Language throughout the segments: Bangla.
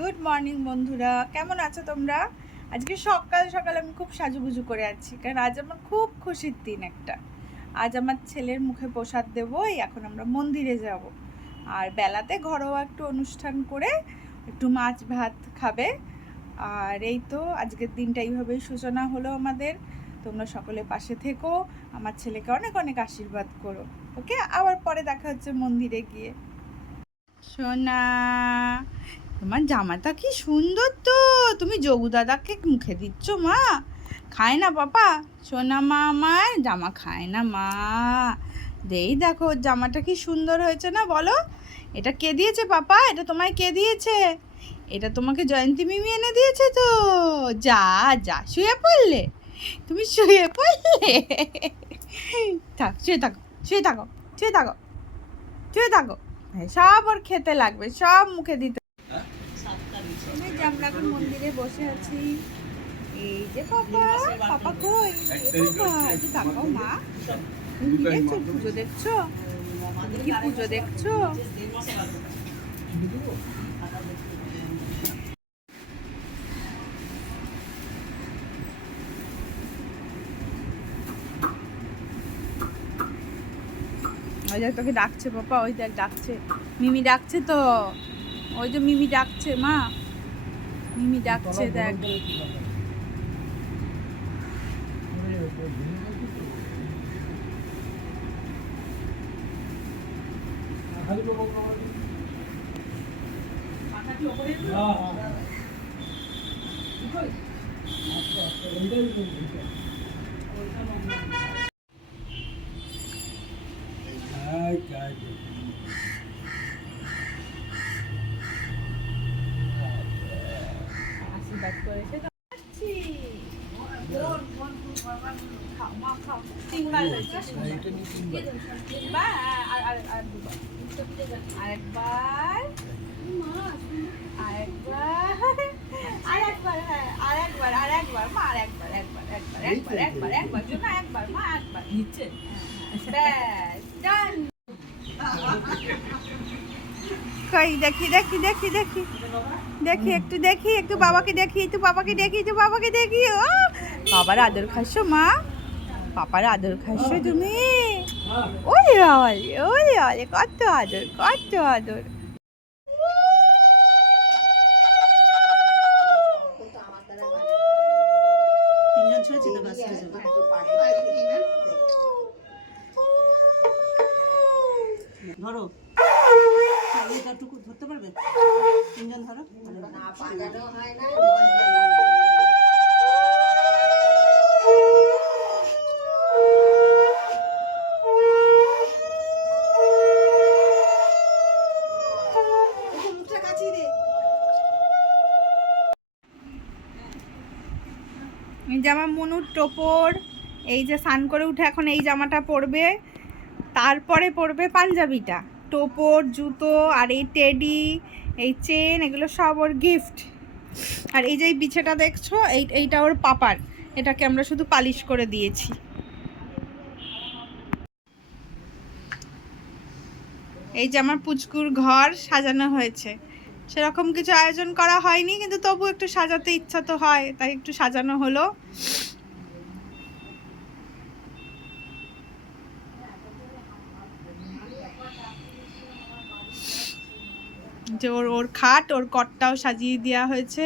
গুড মর্নিং বন্ধুরা, কেমন আছো তোমরা? আজকে সকাল সকাল আমি খুব সাজুগুজু করে আছি, কারণ আজ আমার খুব খুশির দিন একটা। আজ আমার ছেলের মুখে প্রসাদ দেবো, এখন আমরা মন্দিরে যাব। আর বেলাতে ঘরোয়া একটু অনুষ্ঠান করে একটু মাছ ভাত খাবে। আর এই তো আজকের দিনটা এইভাবেই সূচনা হলো আমাদের। তোমরা সকলে পাশে থেকো, আমার ছেলেকে অনেক অনেক আশীর্বাদ করো। ওকে, আবার পরে দেখা হচ্ছে মন্দিরে গিয়ে। সোনা, তোমার জামাটা কি সুন্দর তো। তুমি যোগু দাদাকে মুখে দিচ্ছ মা? খায় না পাপা? সোনা মা আমার জামা খায় না মা। দেই দেখো ওর জামাটা কি সুন্দর হয়েছে না, বলো। এটা কে দিয়েছে পাপা? এটা তোমায় কে দিয়েছে? এটা তোমাকে জয়ন্তী মিমি এনে দিয়েছে তো। যা যা, শুয়ে পড়লে? তুমি শুয়ে পড়লে? থাক, শুয়ে থাকো, শুয়ে থাকো, শুয়ে থাকো, শুয়ে থাকো। সব ওর খেতে লাগবে, সব মুখে দিতে। আমরা এখন মন্দিরে বসে আছি। এই যে পাপা, পাপা কই? তাকাও মা, তুমি কি দেখছো? পুজো দেখছো? কি পুজো দেখছো? ওই দেখ তোকে ডাকছে পাপা, ওই দেখ ডাকছে। মিমি ডাকছে তো, ওই যে মিমি ডাকছে মা, মিমি ডাকছে দেখ। আশীর্বাদ করেছে তো আসছি। খাও মা, খাও। তিনবার হয়েছে, তিনবার আরেকবার, আরেকবার, আরেকবার, হ্যাঁ আরেকবার, আরেকবার মা, আরেকবার, একবার, একবার, একবার, একবার, একবার, জন্য একবার মা, একবার নিচে। ব্যাস ডান। কই দেখি দেখি দেখি দেখি দেখি, একটু দেখি, একটু বাবাকে দেখি, একটু বাবাকে দেখি, একটু বাবাকে দেখি। ও বাবার আদর খাচ্ছ মা? পাপার আদর খাচ্ছ তুমি? ওরে বাবারে, ওরে বাবারে, কত আদর, কত আদর। ধরো, এটাটুকু ধরতে পারবে? তিনজন ধরো। এই যে আমার মনুর টোপর, এই যে স্নান করে উঠে এখন এই জামাটা পরবে, তারপরে পরবে পাঞ্জাবিটা। টোপর, জুতো আর এই টেডি, এই চেন, এগুলো সব ওর গিফট। আর এই যে এই বিছেটা দেখছো, এইটা ওর পাপার, এটাকে আমরা শুধু পালিশ করে দিয়েছি। এই যে আমার পুচকুর ঘর সাজানো হয়েছে। সেরকম কিছু আয়োজন করা হয়নি, কিন্তু তবু একটু সাজাতে ইচ্ছা তো হয়, তাই একটু সাজানো হলো। যে ওর খাট, ওর কটটাও সাজিয়ে দেওয়া হয়েছে।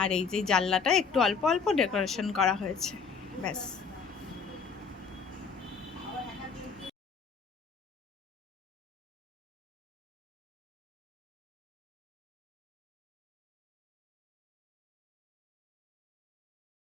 আর এই যে জানলাটা একটু অল্প অল্প ডেকোরেশন করা হয়েছে, ব্যাস।